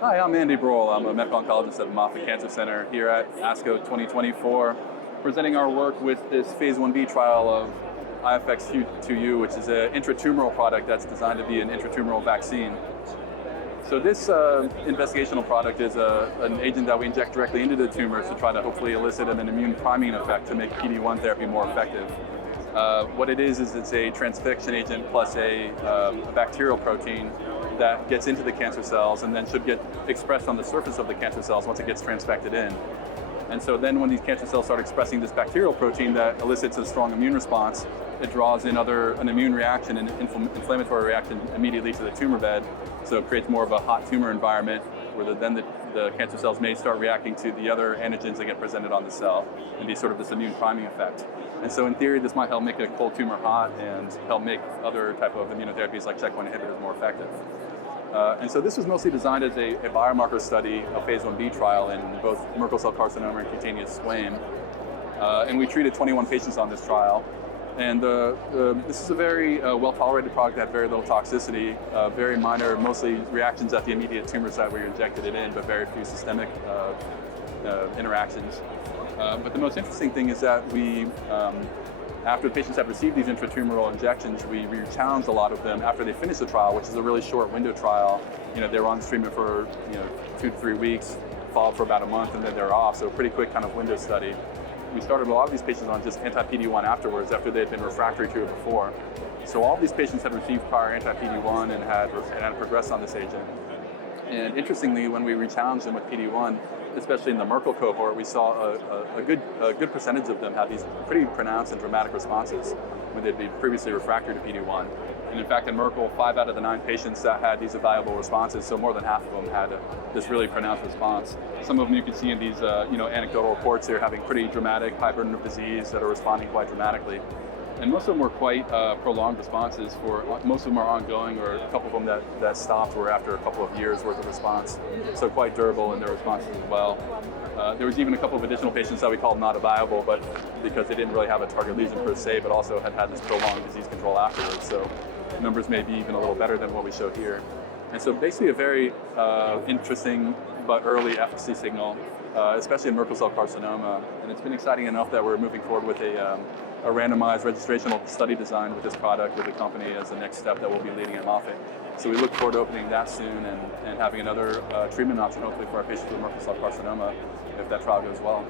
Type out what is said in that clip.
Hi, I'm Andy Brohl. I'm a medical oncologist at the Moffitt Cancer Center here at ASCO 2024, presenting our work with this phase 1b trial of IFX-2U, which is an intratumoral product that's designed to be an intratumoral vaccine. So this investigational product is an agent that we inject directly into the tumors to try to hopefully elicit an immune priming effect to make PD-1 therapy more effective. What it is it's a transfection agent plus a bacterial protein that gets into the cancer cells and then should get expressed on the surface of the cancer cells once it gets transfected in. And so then when these cancer cells start expressing this bacterial protein that elicits a strong immune response, it draws in an immune reaction, an inflammatory reaction immediately to the tumor bed. So it creates more of a hot tumor environment where then the cancer cells may start reacting to the other antigens that get presented on the cell and be sort of this immune priming effect. And so in theory, this might help make a cold tumor hot and help make other type of immunotherapies like checkpoint inhibitors more effective. And so this was mostly designed as a biomarker study, a phase 1b trial in both Merkel cell carcinoma and cutaneous squamous. And we treated 21 patients on this trial. And this is a very well-tolerated product that had very little toxicity, very minor, mostly reactions at the immediate tumor site where you injected it in, but very few systemic interactions. But the most interesting thing is that we, after the patients have received these intratumoral injections, we challenged a lot of them after they finished the trial, which is a really short window trial. They were on this treatment for 2 to 3 weeks, followed for about a month, and then they're off. So a pretty quick kind of window study. We started a lot of these patients on just anti-PD-1 afterwards, after they had been refractory to it before. So all of these patients had received prior anti-PD-1 and had progressed on this agent. And interestingly, when we rechallenged them with PD-1, especially in the Merkel cohort, we saw a good percentage of them had these pretty pronounced and dramatic responses when they'd been previously refractory to PD-1. And in fact, in Merkel, 5 out of the 9 patients that had these evaluable responses, so more than half of them had this really pronounced response. Some of them you can see in these anecdotal reports, they're having pretty dramatic high burden of disease that are responding quite dramatically. And most of them were quite prolonged responses. Most of them are ongoing, or a couple of them that stopped were after a couple of years worth of response. So quite durable in their responses as well. There was even a couple of additional patients that we called not evaluable, but because they didn't really have a target lesion per se, but also had this prolonged disease control afterwards. So numbers may be even a little better than what we showed here. And so basically a very interesting but early efficacy signal, especially in Merkel cell carcinoma. And it's been exciting enough that we're moving forward with a randomized registrational study design with this product with the company as the next step that we'll be leading at Moffitt. So we look forward to opening that soon and having another treatment option hopefully for our patients with Merkel cell carcinoma if that trial goes well.